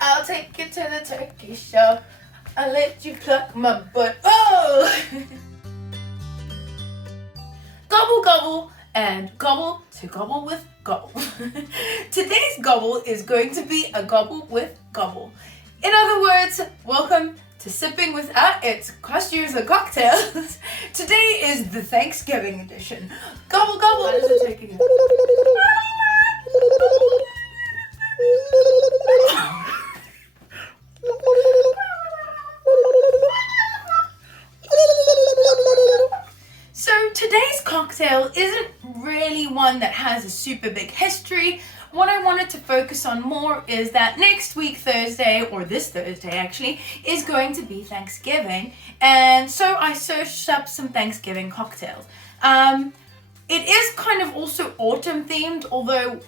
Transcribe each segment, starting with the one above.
I'll take you to the turkey show. I'll let you cluck my butt. Oh! Gobble gobble and gobble to gobble with gobble. Today's gobble is going to be a gobble with gobble. In other words, welcome to Sipping Without Its Costumes and Cocktails. Today is the Thanksgiving edition. Gobble gobble. What is it taking? So today's cocktail isn't really one that has a super big history. What I wanted to focus on more is that next week Thursday, or this Thursday actually, is going to be Thanksgiving. And so I searched up some Thanksgiving cocktails. It is kind of also autumn themed, although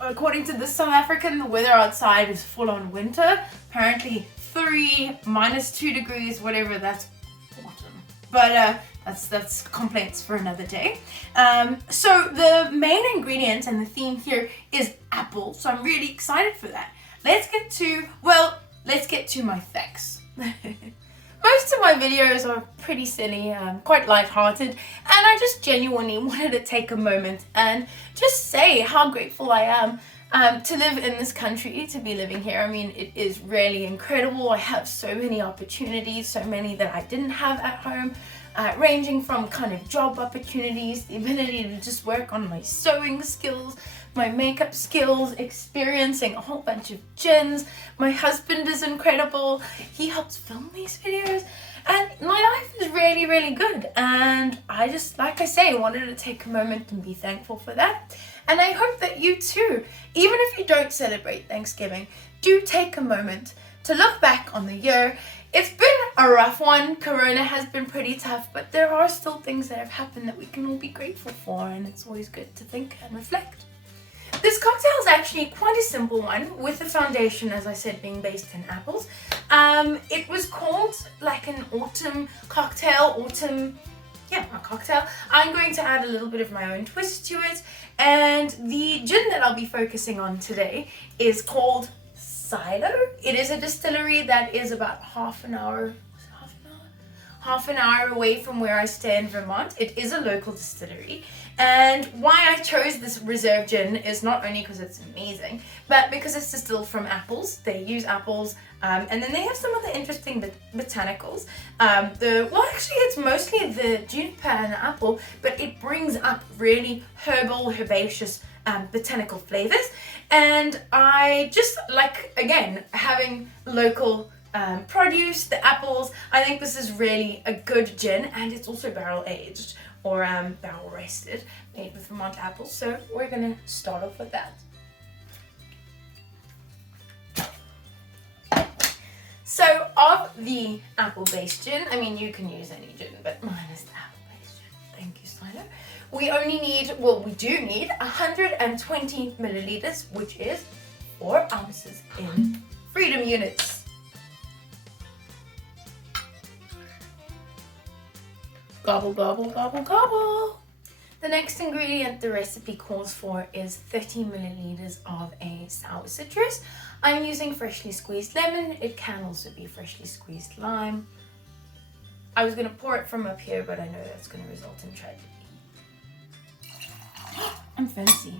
according to the South African, the weather outside is full on winter. Apparently 3, -2 degrees, whatever, that's autumn. But that's complaints for another day. So the main ingredient and the theme here is apple. So I'm really excited for that. Let's get to my facts. Most of my videos are pretty silly, quite lighthearted, and I just genuinely wanted to take a moment and just say how grateful I am to live in this country, to be living here. I mean, it is really incredible. I have so many opportunities, so many that I didn't have at home, ranging from kind of job opportunities, the ability to just work on my sewing skills, my makeup skills, experiencing a whole bunch of gins. My husband is incredible. He helps film these videos, and my life is really, really good. And I just, like I say, wanted to take a moment and be thankful for that. And I hope that you too, even if you don't celebrate Thanksgiving, do take a moment to look back on the year. It's been a rough one. Corona has been pretty tough, but there are still things that have happened that we can all be grateful for, and it's always good to think and reflect. This cocktail is actually quite a simple one, with the foundation, as I said, being based in apples. It was called like an autumn cocktail, a cocktail. I'm going to add a little bit of my own twist to it, and the gin that I'll be focusing on today is called Silo. It is a distillery that is about half an hour away from where I stay in Vermont. It is a local distillery, and why I chose this reserve gin is not only because it's amazing, but because it's distilled from apples. They use apples, and then they have some other interesting botanicals. It's mostly the juniper and the apple, but it brings up really herbal, herbaceous botanical flavors. And I just like, again, having local produce, the apples. I think this is really a good gin, and it's also barrel aged or barrel rested, made with Vermont apples. So we're gonna start off with that. So of the apple-based gin, I mean, you can use any gin, but mine is the apple-based gin. Thank you, Silo. We do need 120 milliliters, which is 4 ounces in freedom units. Gobble, gobble, gobble, gobble. The next ingredient the recipe calls for is 30 milliliters of a sour citrus. I'm using freshly squeezed lemon. It can also be freshly squeezed lime. I was going to pour it from up here, but I know that's going to result in tragedy. I'm fancy.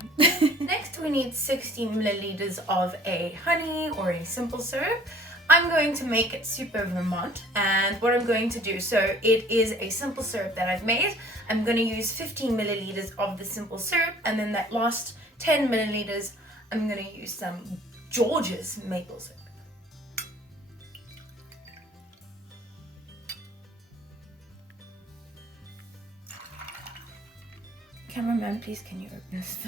Next, we need 60 milliliters of a honey or a simple syrup. I'm going to make it super Vermont, and what I'm going to do, so it is a simple syrup that I've made. I'm going to use 15 milliliters of the simple syrup, and then that last 10 milliliters, I'm going to use some George's maple syrup. Cameraman, please, can you open this?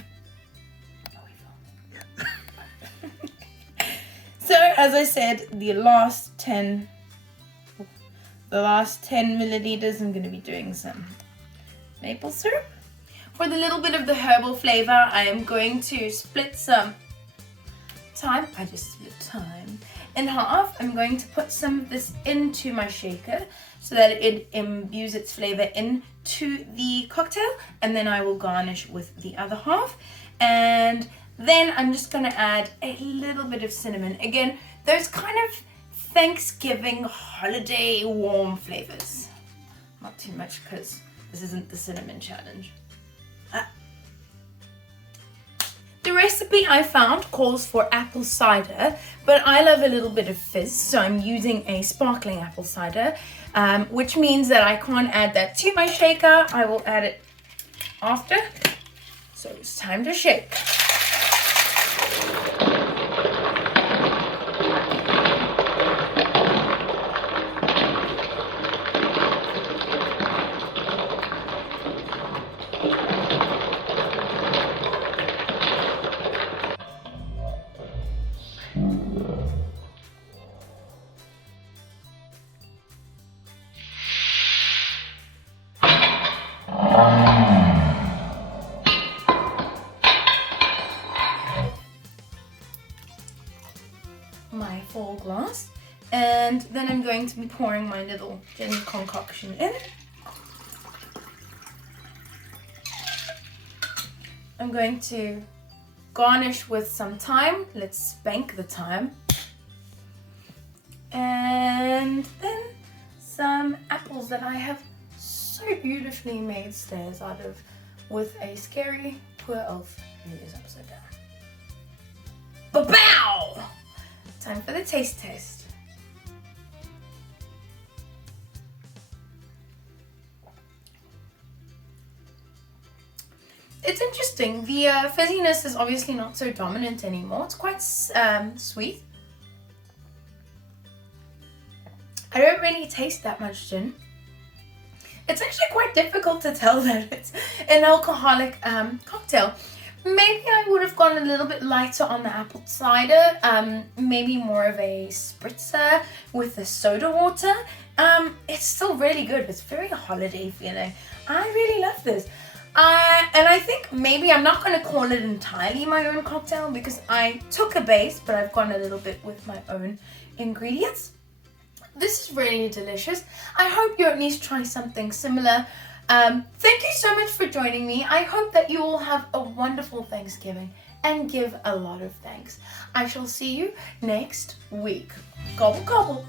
So, as I said, the last 10 milliliters, I'm going to be doing some maple syrup. For the little bit of the herbal flavor, I am going to split some thyme. I just split thyme in half. I'm going to put some of this into my shaker so that it imbues its flavor into the cocktail, and then I will garnish with the other half. And Then I'm just going to add a little bit of cinnamon. Again, those kind of Thanksgiving holiday warm flavors. Not too much because this isn't the cinnamon challenge. The recipe I found calls for apple cider, but I love a little bit of fizz, so I'm using a sparkling apple cider, which means that I can't add that to my shaker. I will add it after. So it's time to shake. My full glass, and then I'm going to be pouring my little gin concoction in. I'm going to garnish with some thyme. Let's spank the thyme, and then some apples that I have so beautifully made stairs out of with a scary poor elf who is upside down. Ba-bow! Time for the taste test. It's interesting. The fizziness is obviously not so dominant anymore. It's quite sweet. I don't really taste that much gin. It's actually quite difficult to tell that it's an alcoholic cocktail. Maybe I would have gone a little bit lighter on the apple cider, maybe more of a spritzer with the soda water. It's still really good, but it's very holiday feeling. I really love this. And I think maybe I'm not going to call it entirely my own cocktail because I took a base, but I've gone a little bit with my own ingredients. This is really delicious. I hope you at least try something similar. Thank you so much for joining me. I hope that you all have a wonderful Thanksgiving and give a lot of thanks. I shall see you next week. Gobble, gobble.